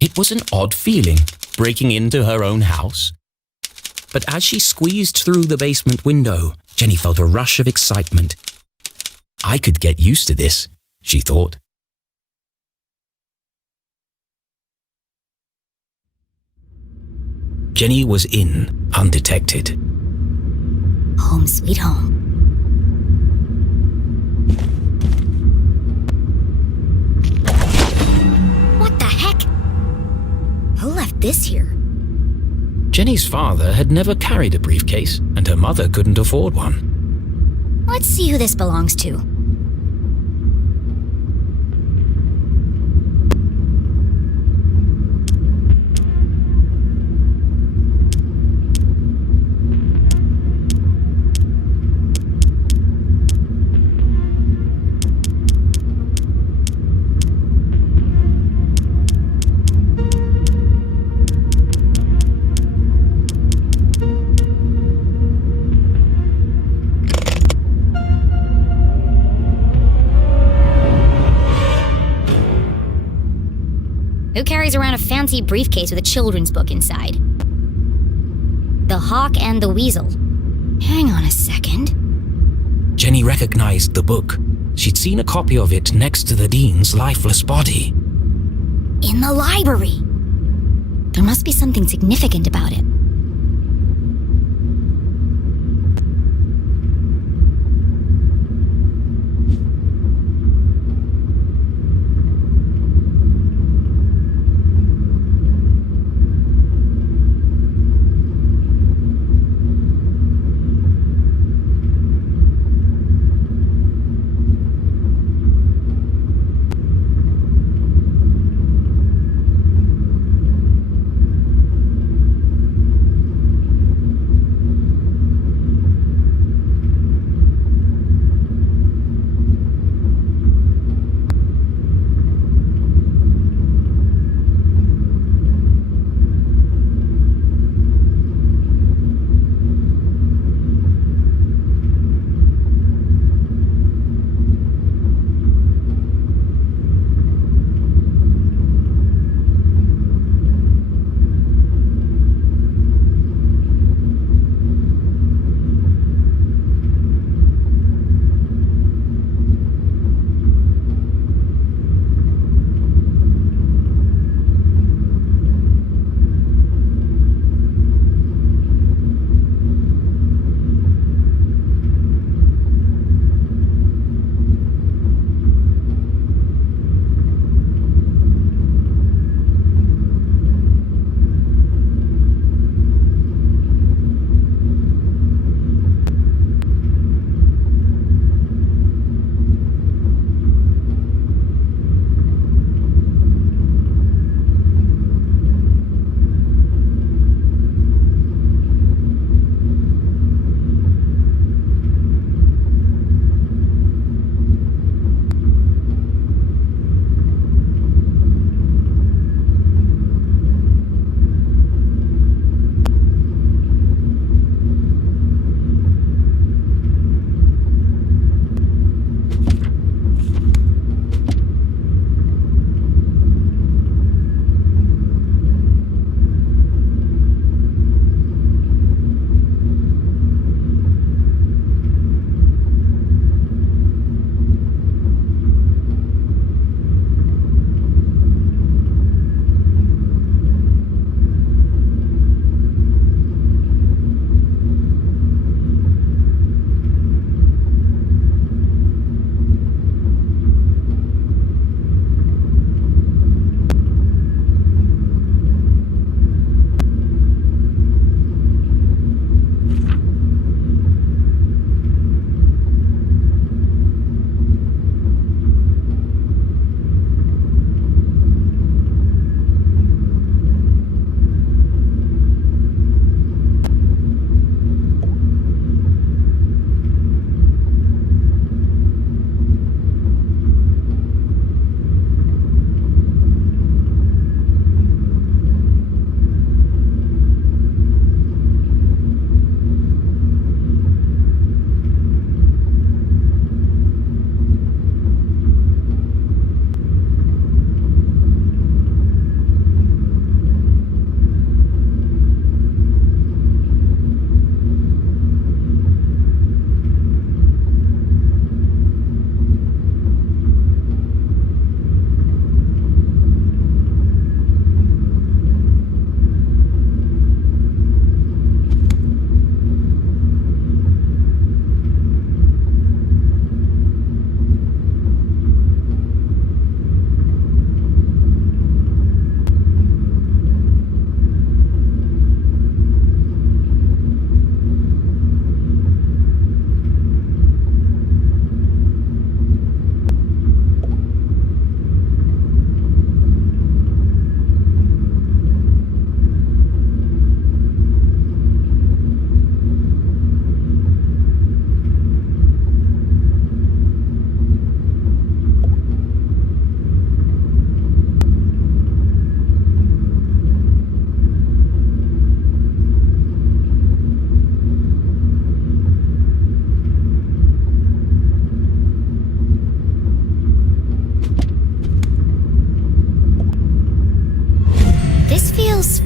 It was an odd feeling, breaking into her own house. But as she squeezed through the basement window, Jenny felt a rush of excitement. I could get used to this, she thought. Jenny was in, undetected. Home sweet home. What the heck? Who left this here? Jenny's father had never carried a briefcase, and her mother couldn't afford one. Let's see who this belongs to. Who carries around a fancy briefcase with a children's book inside? The Hawk and the Weasel. Hang on a second. Jenny recognized the book. She'd seen a copy of it next to the dean's lifeless body. In the library. There must be something significant about it.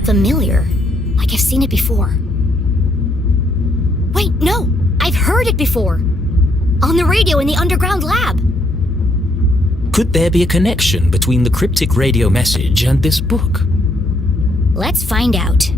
familiar, like I've seen it before. Wait, no! I've heard it before! On the radio in the underground lab! Could there be a connection between the cryptic radio message and this book? Let's find out.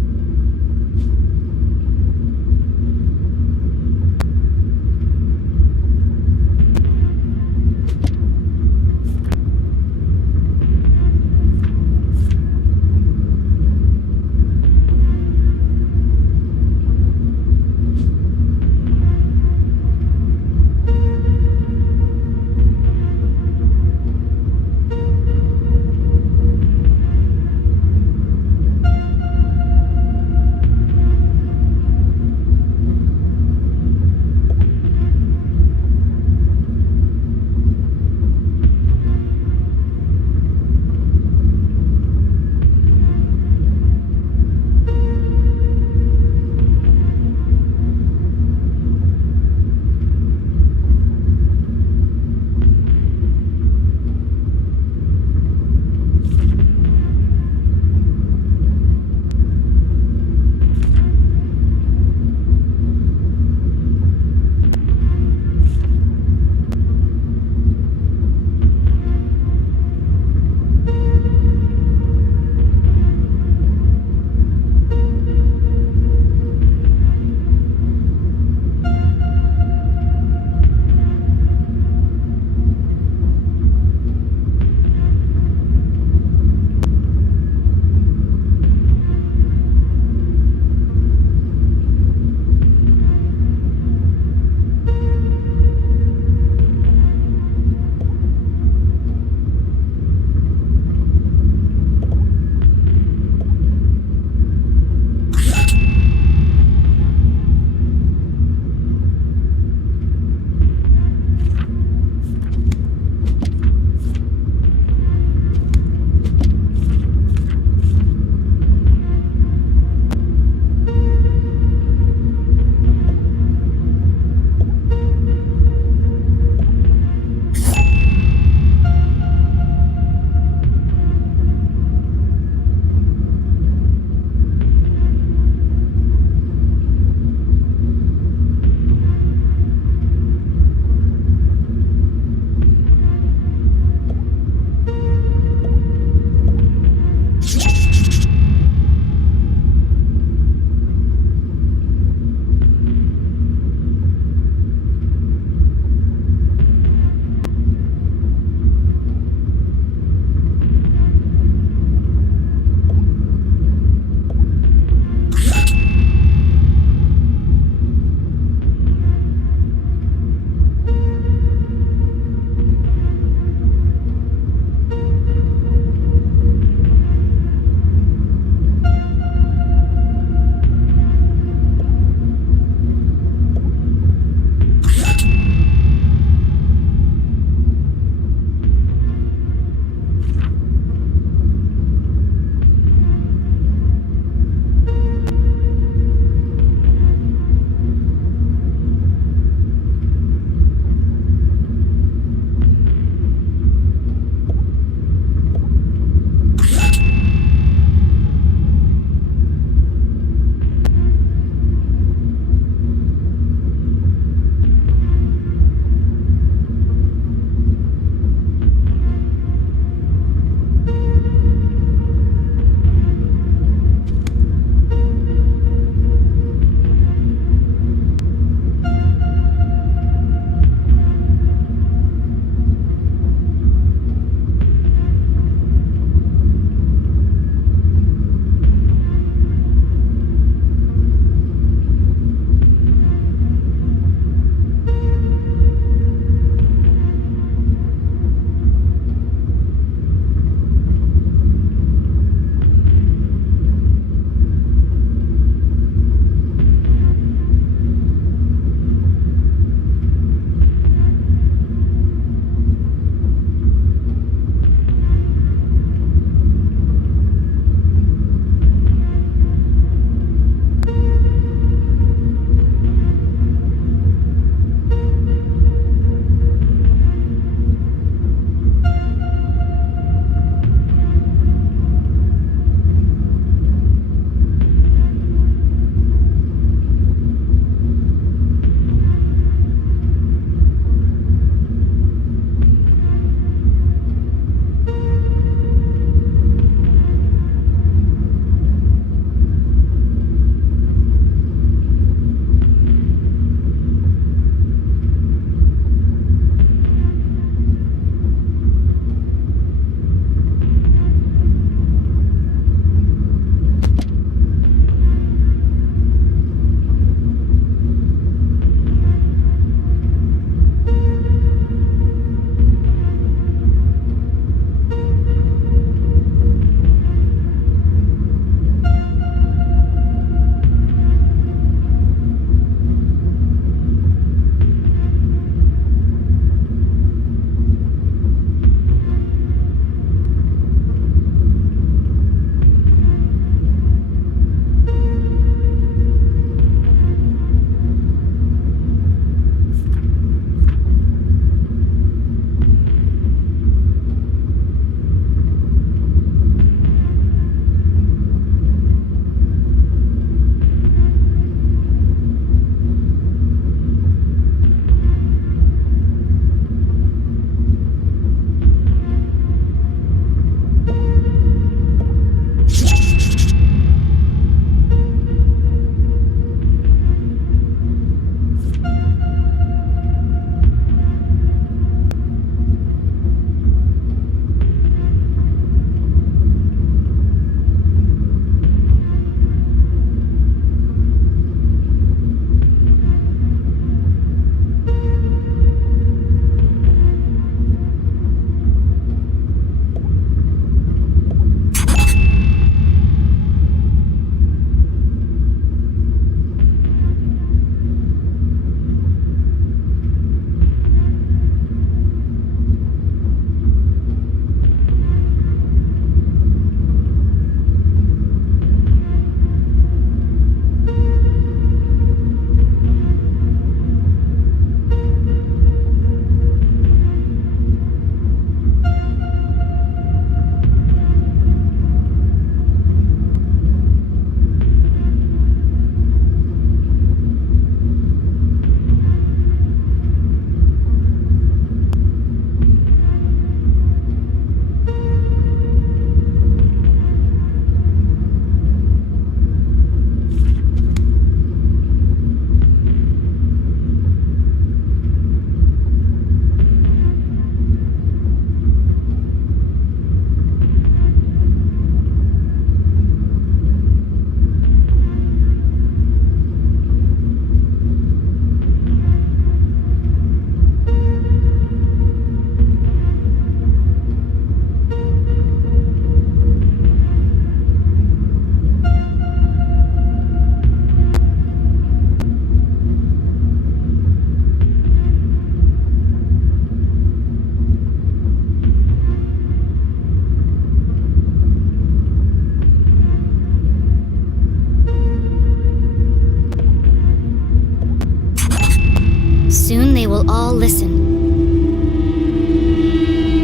all listen.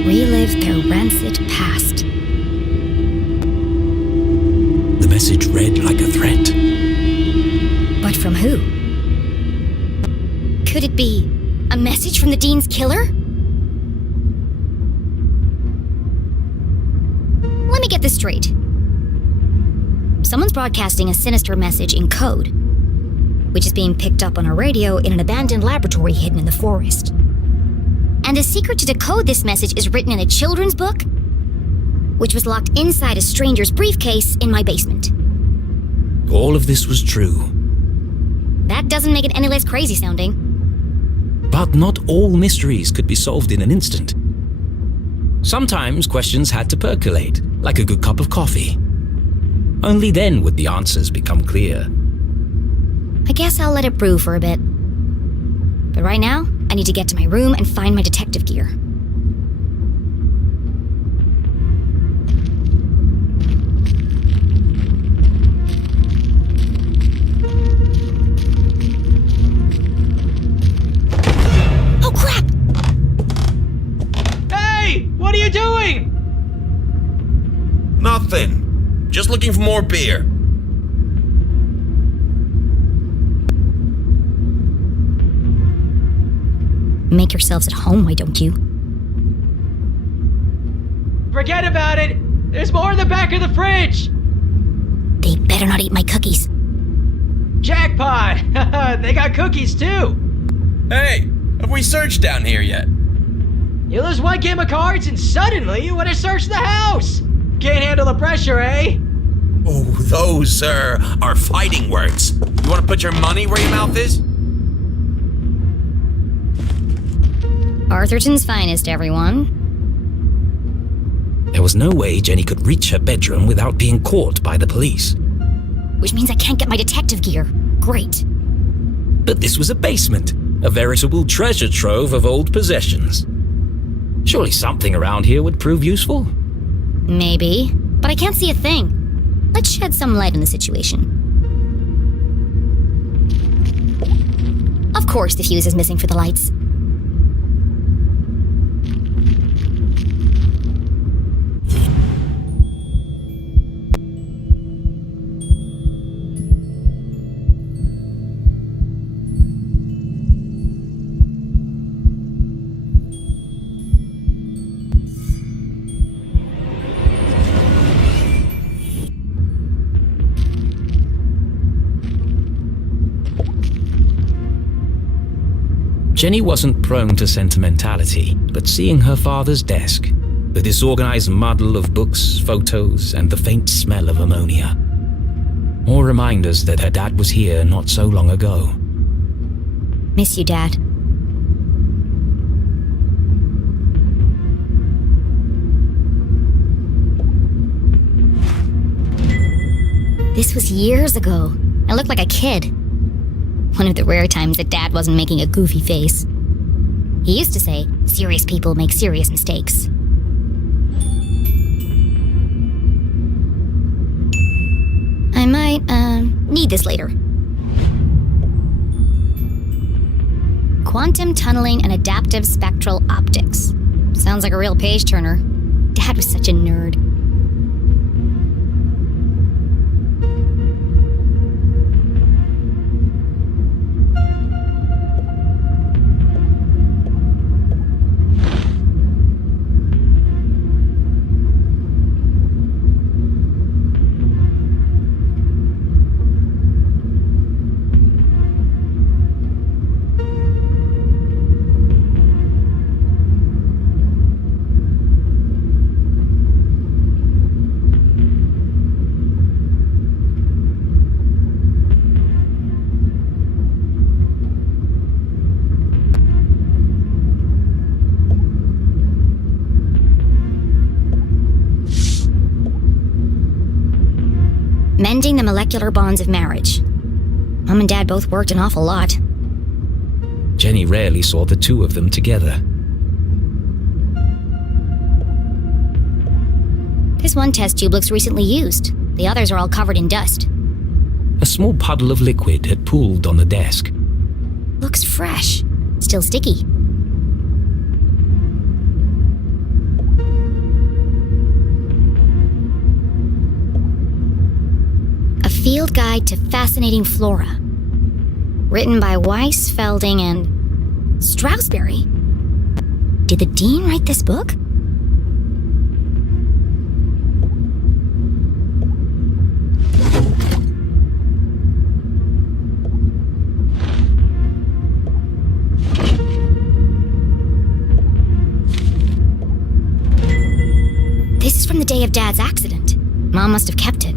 Relive their rancid past. The message read like a threat. But from who? Could it be a message from the Dean's killer? Let me get this straight. Someone's broadcasting a sinister message in code, which is being picked up on a radio in an abandoned laboratory hidden in the forest. And the secret to decode this message is written in a children's book, which was locked inside a stranger's briefcase in my basement. All of this was true. That doesn't make it any less crazy sounding. But not all mysteries could be solved in an instant. Sometimes questions had to percolate, like a good cup of coffee. Only then would the answers become clear. I guess I'll let it brew for a bit. But right now, I need to get to my room and find my detective gear. Oh, crap! Hey! What are you doing? Nothing. Just looking for more beer. Make yourselves at home, why don't you? Forget about it! There's more in the back of the fridge! They better not eat my cookies. Jackpot! They got cookies too! Hey, have we searched down here yet? You lose one game of cards and suddenly you want to search the house! Can't handle the pressure, eh? Oh, those, are fighting words. You want to put your money where your mouth is? Arthurton's finest, everyone. There was no way Jenny could reach her bedroom without being caught by the police. Which means I can't get my detective gear. Great. But this was a basement, a veritable treasure trove of old possessions. Surely something around here would prove useful? Maybe, but I can't see a thing. Let's shed some light on the situation. Of course the fuse is missing for the lights. Jenny wasn't prone to sentimentality, but seeing her father's desk, the disorganized muddle of books, photos, and the faint smell of ammonia, all reminders that her dad was here not so long ago. Miss you, Dad. This was years ago. I looked like a kid. One of the rare times that Dad wasn't making a goofy face. He used to say, serious people make serious mistakes. I might, need this later. Quantum tunneling and adaptive spectral optics. Sounds like a real page turner. Dad was such a nerd. Mending the molecular bonds of marriage. Mom and Dad both worked an awful lot. Jenny rarely saw the two of them together. This one test tube looks recently used. The others are all covered in dust. A small puddle of liquid had pooled on the desk. Looks fresh. Still sticky. Field Guide to Fascinating Flora. Written by Weiss, Felding, and Stroudsbury. Did the dean write this book? This is from the day of Dad's accident. Mom must have kept it.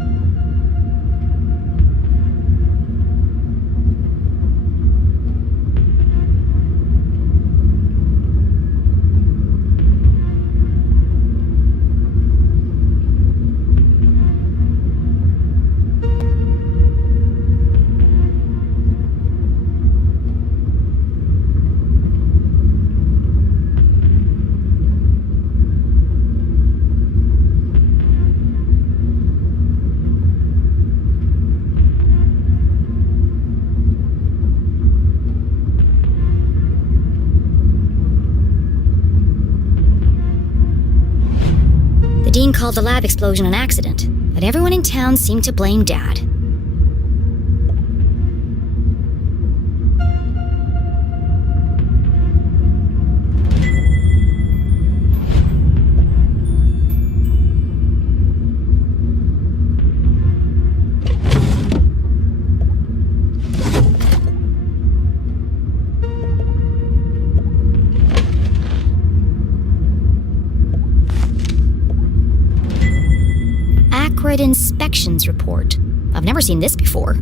Dean called the lab explosion an accident, but everyone in town seemed to blame Dad. Inspections report. I've never seen this before.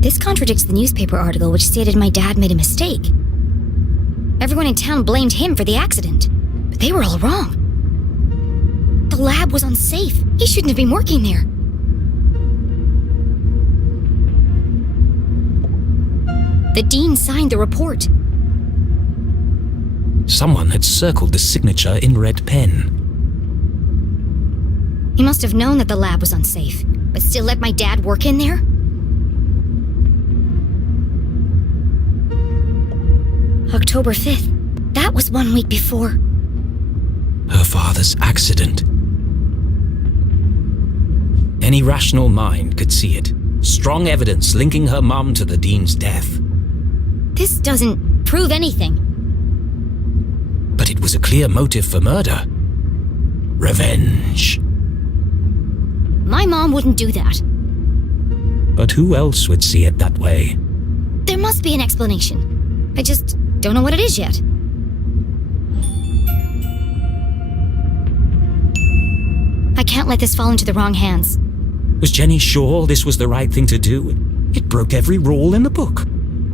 This contradicts the newspaper article which stated my dad made a mistake. Everyone in town blamed him for the accident, but they were all wrong. The lab was unsafe. He shouldn't have been working there. The dean signed the report. Someone had circled the signature in red pen. He must have known that the lab was unsafe, but still let my dad work in there? October 5th. That was 1 week before. Her father's accident. Any rational mind could see it. Strong evidence linking her mum to the dean's death. This doesn't prove anything. But it was a clear motive for murder. Revenge. My mom wouldn't do that. But who else would see it that way? There must be an explanation. I just don't know what it is yet. I can't let this fall into the wrong hands. Was Jenny sure this was the right thing to do? It broke every rule in the book.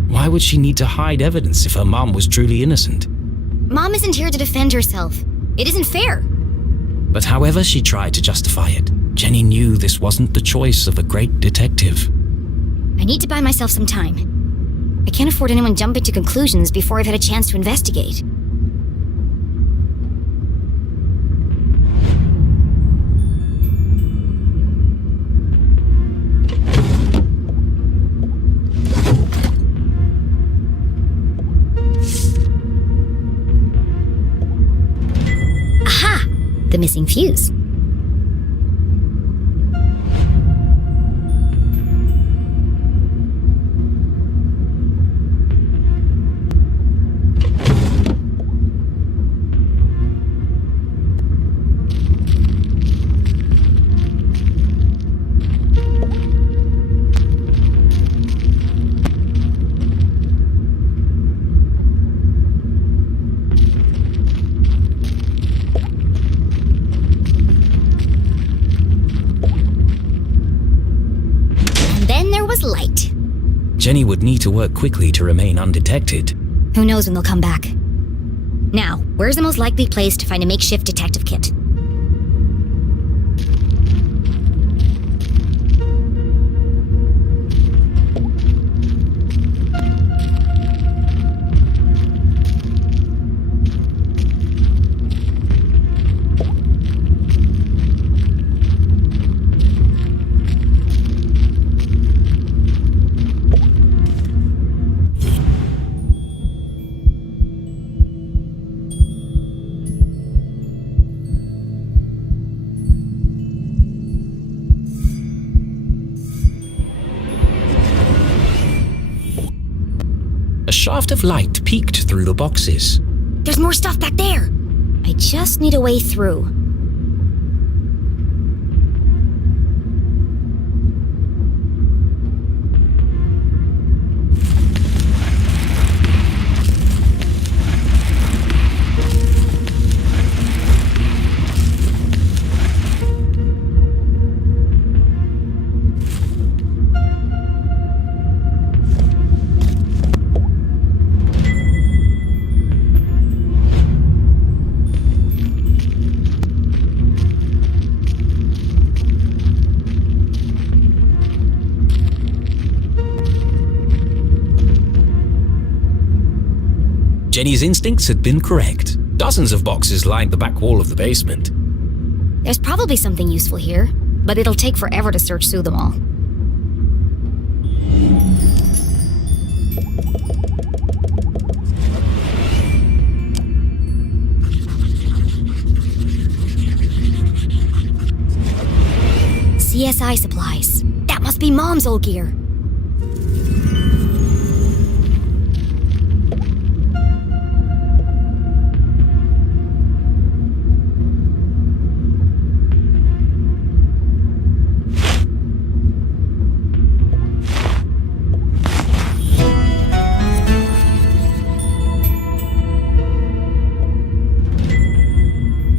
Why would she need to hide evidence if her mom was truly innocent? Mom isn't here to defend herself. It isn't fair. But however she tried to justify it, Jenny knew this wasn't the choice of a great detective. I need to buy myself some time. I can't afford anyone jumping to conclusions before I've had a chance to investigate. Aha! The missing fuse. Jenny would need to work quickly to remain undetected. Who knows when they'll come back? Now, where's the most likely place to find a makeshift detective kit? A shaft of light peeked through the boxes. There's more stuff back there! I just need a way through. Jenny's instincts had been correct. Dozens of boxes lined the back wall of the basement. There's probably something useful here, but it'll take forever to search through them all. CSI supplies. That must be Mom's old gear.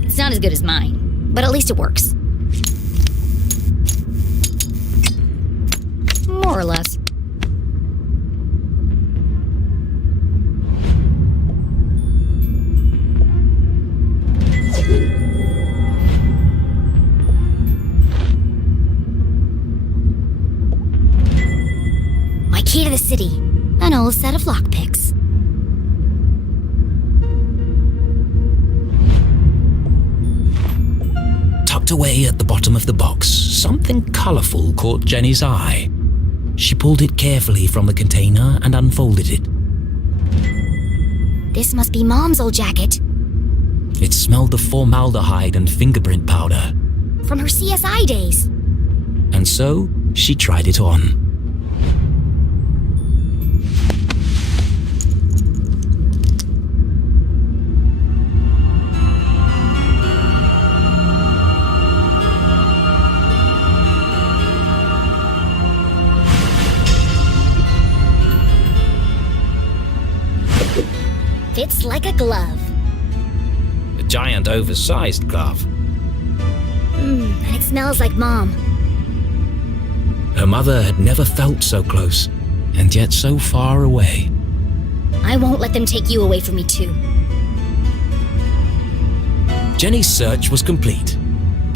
It's not as good as mine, but at least it works. More or less. My key to the city. An old set of lockpicks. Tucked away at the bottom of the box, something colorful caught Jenny's eye. She pulled it carefully from the container and unfolded it. This must be Mom's old jacket. It smelled of formaldehyde and fingerprint powder. From her CSI days. And so, she tried it on. Fits like a glove. A giant oversized glove. And it smells like Mom. Her mother had never felt so close, and yet so far away. I won't let them take you away from me too. Jenny's search was complete.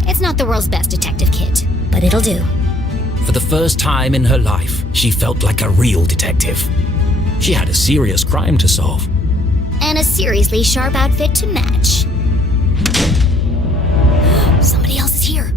It's not the world's best detective kit, but it'll do. For the first time in her life, she felt like a real detective. She had a serious crime to solve. And a seriously sharp outfit to match. Somebody else is here.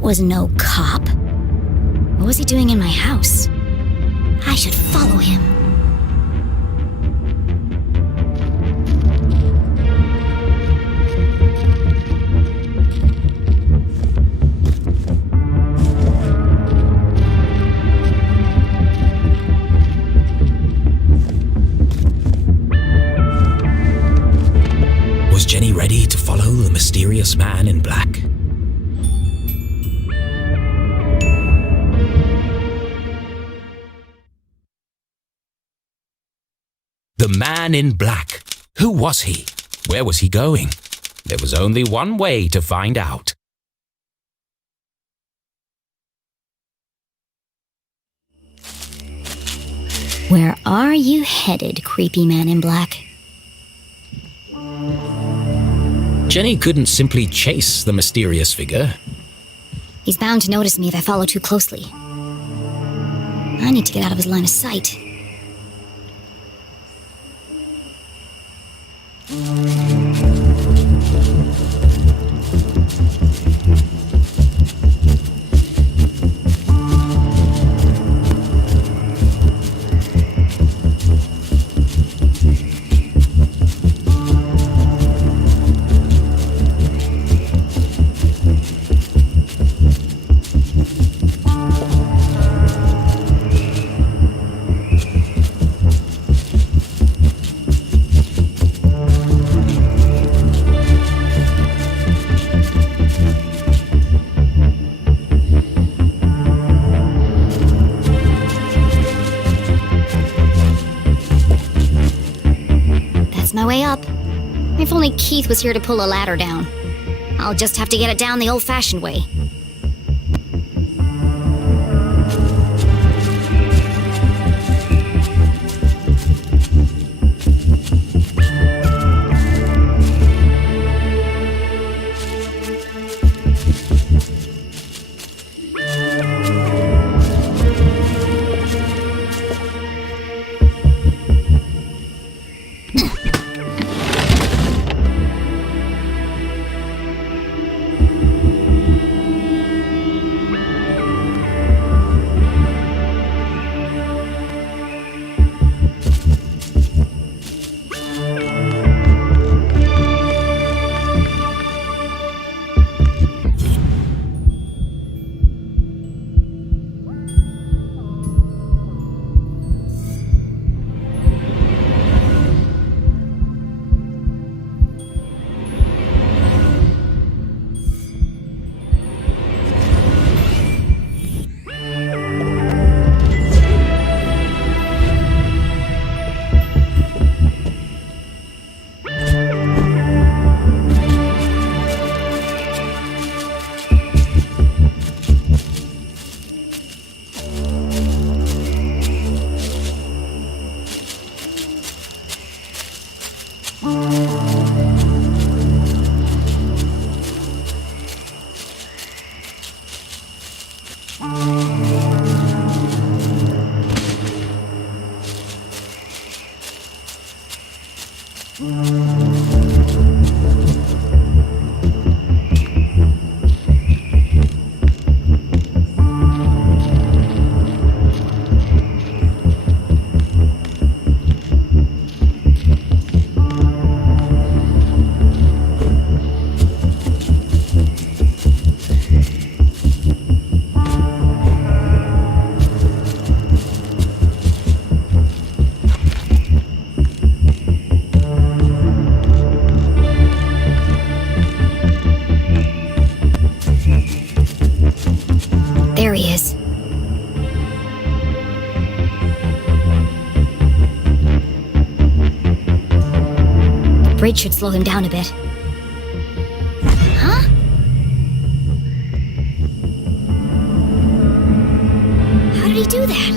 Was no cop. What was he doing in my house? I should follow him. mysterious man in black. The man in black. Who was he? Where was he going? There was only one way to find out. Where are you headed, creepy man in black? Jenny couldn't simply chase the mysterious figure. He's bound to notice me if I follow too closely. I need to get out of his line of sight. My way up. If only Keith was here to pull a ladder down. I'll just have to get it down the old-fashioned way. There he is. The bridge should slow him down a bit. Huh? How did he do that?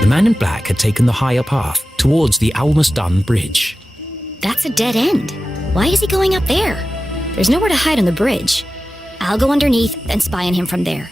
The man in black had taken the higher path towards the almost done bridge. That's a dead end. Why is he going up there? There's nowhere to hide on the bridge. I'll go underneath and spy on him from there.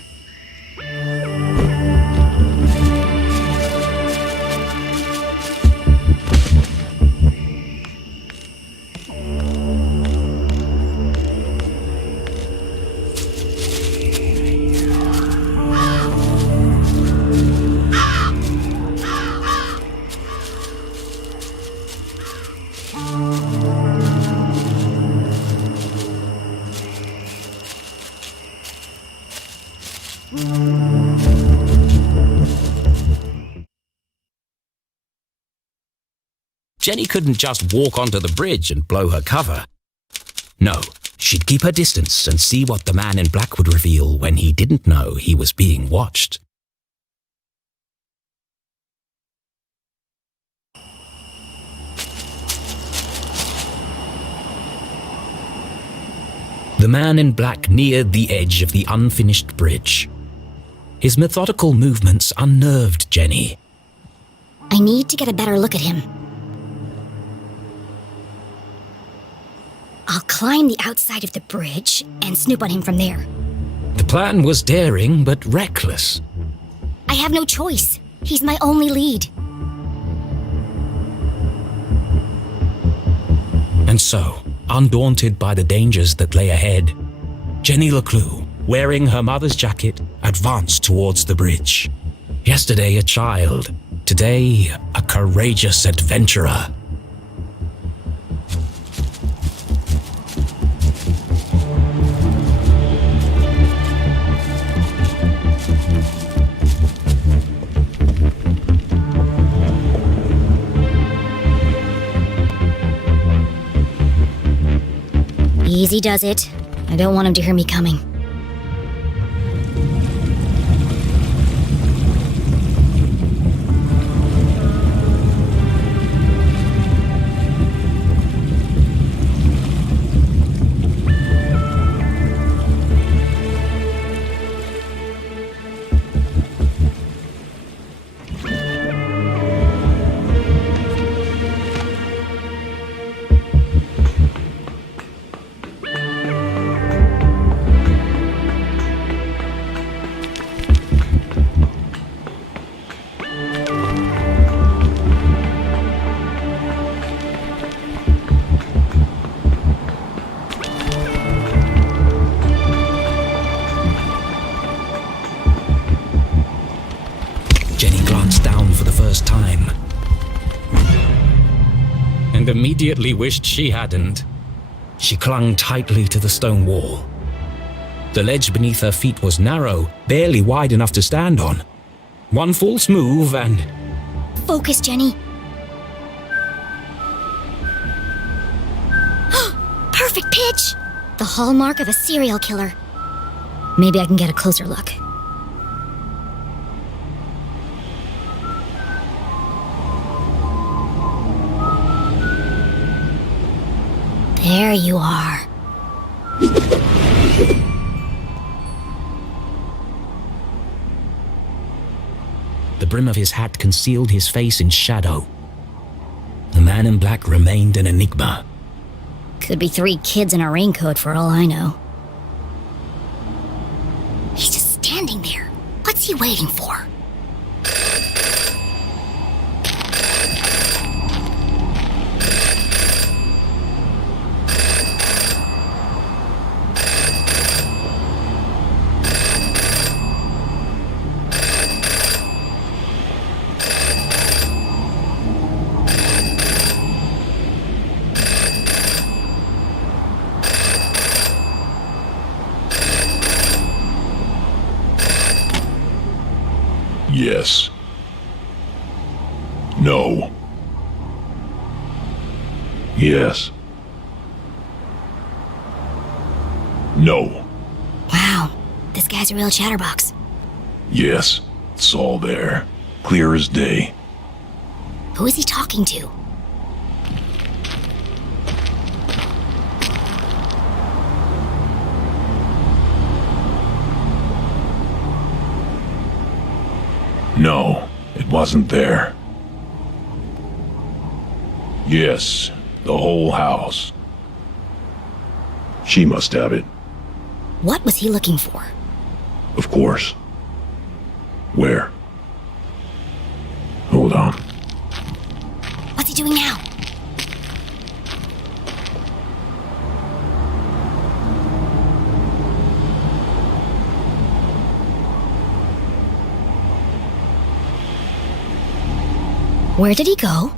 Jenny couldn't just walk onto the bridge and blow her cover. No, she'd keep her distance and see what the man in black would reveal when he didn't know he was being watched. The man in black neared the edge of the unfinished bridge. His methodical movements unnerved Jenny. I need to get a better look at him. I'll climb the outside of the bridge and snoop on him from there. The plan was daring but reckless. I have no choice. He's my only lead. And so, undaunted by the dangers that lay ahead, Jenny Leclue, wearing her mother's jacket, advanced towards the bridge. Yesterday a child, today a courageous adventurer. Easy does it. I don't want him to hear me coming. Time and immediately wished she hadn't. She clung tightly to the stone wall. The ledge beneath her feet was narrow, barely wide enough to stand on. One false move and... Focus, Jenny. Perfect pitch! The hallmark of a serial killer. Maybe I can get a closer look. There you are. The brim of his hat concealed his face in shadow. The man in black remained an enigma. Could be 3 kids in a raincoat for all I know. He's just standing there. What's he waiting for? Yes. No. Yes. No. Wow, this guy's a real chatterbox. Yes. It's all there. Clear as day. Who is he talking to? No, it wasn't there. Yes, the whole house. She must have it. What was he looking for? Of course. Where? Hold on. What's he doing now? Where did he go?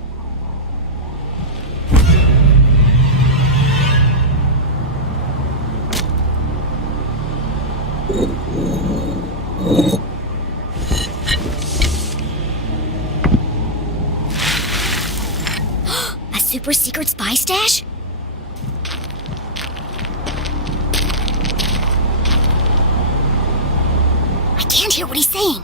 A super secret spy stash? I can't hear what he's saying.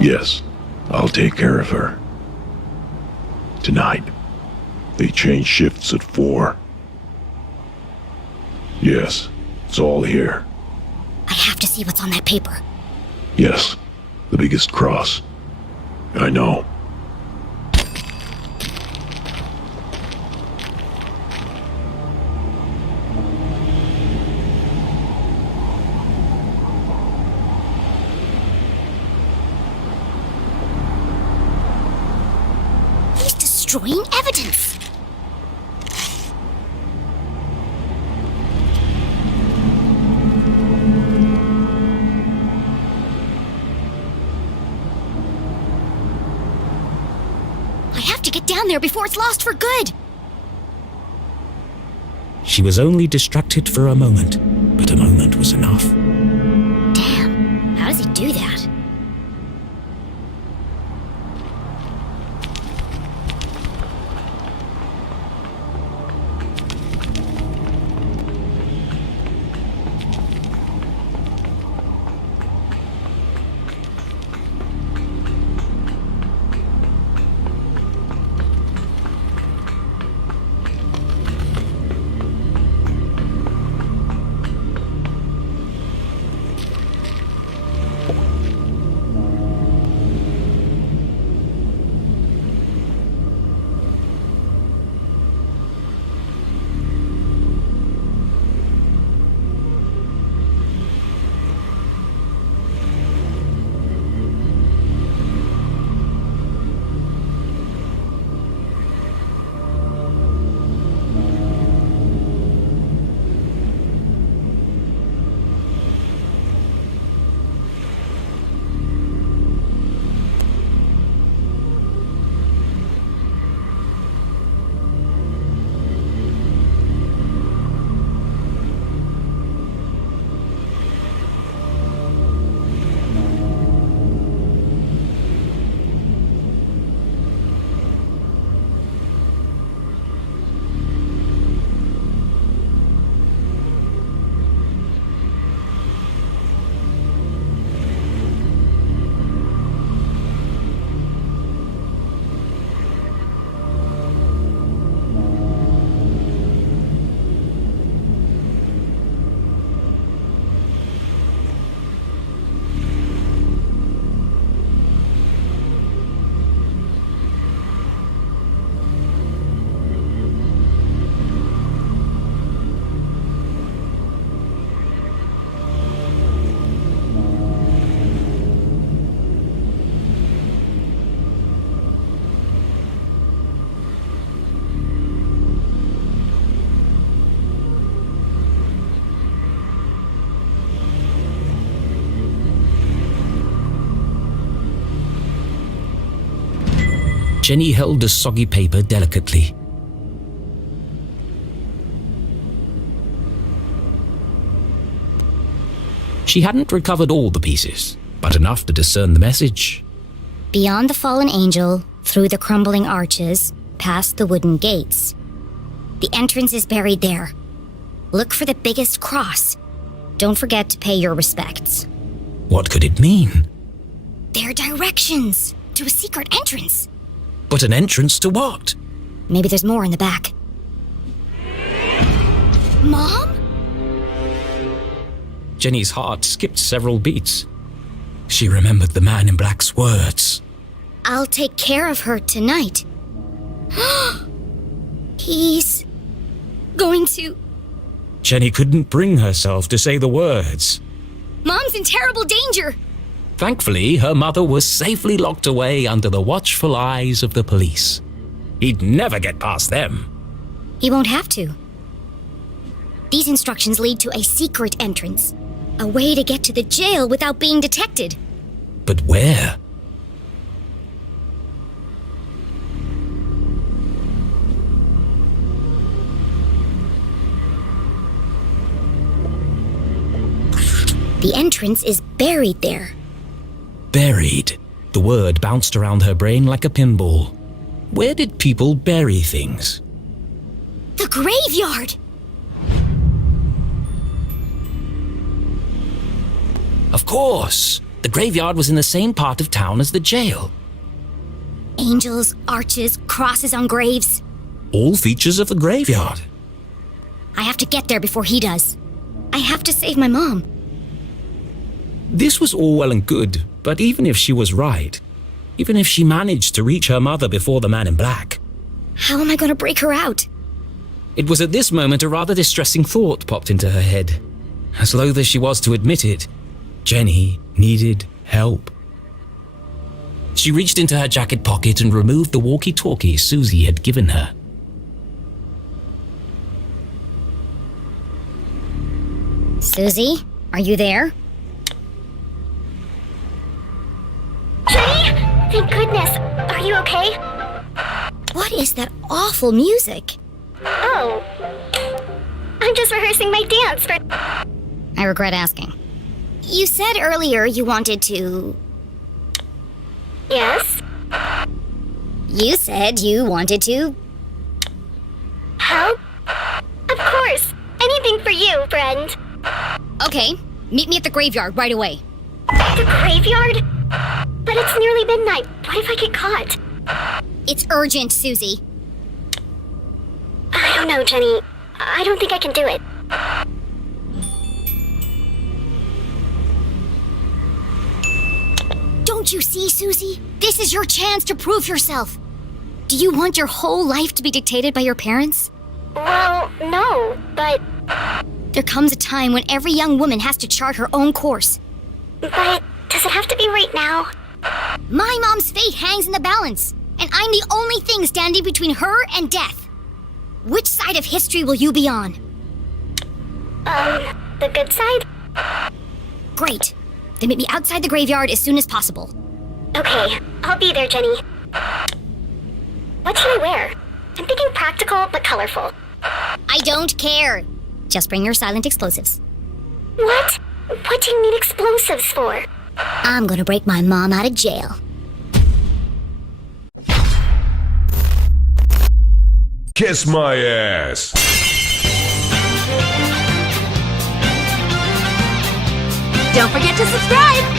Yes, I'll take care of her. Tonight. They change shifts at 4. Yes, it's all here. I have to see what's on that paper. Yes, the biggest cross. I know. He's destroying evidence. I have to get down there before it's lost for good. She was only distracted for a moment, but a moment was enough. Damn, how does he do that? Jenny held the soggy paper delicately. She hadn't recovered all the pieces, but enough to discern the message. Beyond the fallen angel, through the crumbling arches, past the wooden gates. The entrance is buried there. Look for the biggest cross. Don't forget to pay your respects. What could it mean? They're directions to a secret entrance. But an entrance to what? Maybe there's more in the back. Mom? Jenny's heart skipped several beats. She remembered the man in black's words. I'll take care of her tonight. He's going to... Jenny couldn't bring herself to say the words. Mom's in terrible danger! Thankfully, her mother was safely locked away under the watchful eyes of the police. He'd never get past them. He won't have to. These instructions lead to a secret entrance. A way to get to the jail without being detected. But where? The entrance is buried there. Buried. The word bounced around her brain like a pinball. Where did people bury things? The graveyard! Of course! The graveyard was in the same part of town as the jail. Angels, arches, crosses on graves. All features of the graveyard. I have to get there before he does. I have to save my mom. This was all well and good, but even if she was right, even if she managed to reach her mother before the man in black, How am I going to break her out? it was at this moment a rather distressing thought popped into her head. As loath as she was to admit it, Jenny needed help. She reached into her jacket pocket and removed the walkie-talkie Susie had given her. Susie, are you there? Jenny? Thank goodness. Are you okay? What is that awful music? Oh. I'm just rehearsing my dance for... I regret asking. You said earlier you wanted to... Yes? You said you wanted to... Help? Of course. Anything for you, friend. Okay, meet me at the graveyard right away. The graveyard? But it's nearly midnight. What if I get caught? It's urgent, Susie. I don't know, Jenny. I don't think I can do it. Don't you see, Susie? This is your chance to prove yourself. Do you want your whole life to be dictated by your parents? Well, no, but... There comes a time when every young woman has to chart her own course. But does it have to be right now? My mom's fate hangs in the balance, and I'm the only thing standing between her and death. Which side of history will you be on? The good side? Great. Then meet me outside the graveyard as soon as possible. Okay, I'll be there, Jenny. What should I wear? I'm thinking practical but colorful. I don't care. Just bring your silent explosives. What? What do you need explosives for? I'm gonna break my mom out of jail. Kiss my ass. Don't forget to subscribe!